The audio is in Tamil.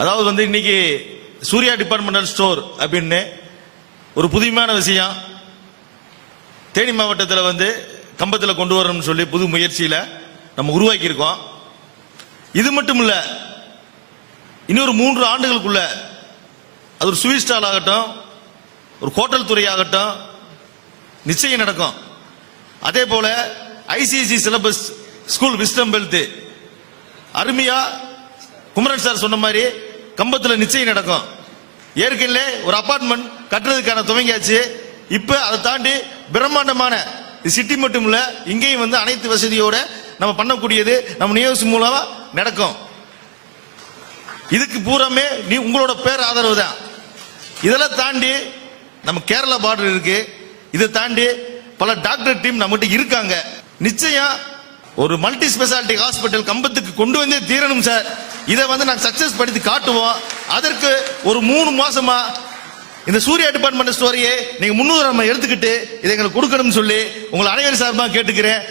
அதாவது வந்து இன்னைக்கு சூர்யா டிபார்ட்மெண்டல் ஸ்டோர் அப்படின்னு ஒரு புதுமையான விஷயம் தேனி மாவட்டத்தில் வந்து கம்பத்தில் கொண்டு வரணும்னு சொல்லி புது முயற்சியில் நம்ம உருவாக்கி இருக்கோம். இது மட்டும் இல்ல, இன்னொரு 3 ஆண்டுகளுக்குள்ள அது ஒரு ஸ்வீட் ஸ்டால் ஆகட்டும், ஒரு ஹோட்டல் துறை ஆகட்டும், நிச்சயம் நடக்கும். அதே போல ஐசிஐசி சிலபஸ் ஸ்கூல் விஸ்டம் பெல்ட் அருமையா குமரன் சார் சொன்ன மாதிரி கம்பத்தில் நிச்சயம் நடக்கும். ஏற்கனவே ஒரு அபார்ட்மெண்ட் கட்டுறதுக்கான துவங்கியாச்சு. இப்ப அதை தாண்டி பிரம்மாண்டமான சிட்டி மட்டும் இல்ல, இங்கேயும் வந்து அனைத்து வசதியோட நம்ம பண்ணக்கூடியது நம்ம நியூஸ் மூலமா நடக்கும். இதுக்கு பூராமே உங்களோட பேர் ஆதரவு தான். இதெல்லாம் தாண்டி நம்ம கேரளா பார்டர் இருக்கு. இதை தாண்டி பல டாக்டர் டீம் நம்மகிட்ட இருக்காங்க. நிச்சயம் ஒரு மல்டி ஸ்பெஷாலிட்டி ஹாஸ்பிட்டல் கம்பத்துக்கு கொண்டு வந்தே தீரணும் சார். இதை வந்து நாங்கள் சக்சஸ் படுத்தி காட்டுவோம். அதற்கு ஒரு 3 மாசமா இந்த சூர்யா டிபார்ட்மெண்ட் ஸ்டோரியை நீங்க முன்னுரிமை எடுத்துக்கிட்டு இதை எங்களுக்கு கொடுக்கணும்னு சொல்லி உங்களை அனைவரும் சார்பாக கேட்டுக்கிறேன்.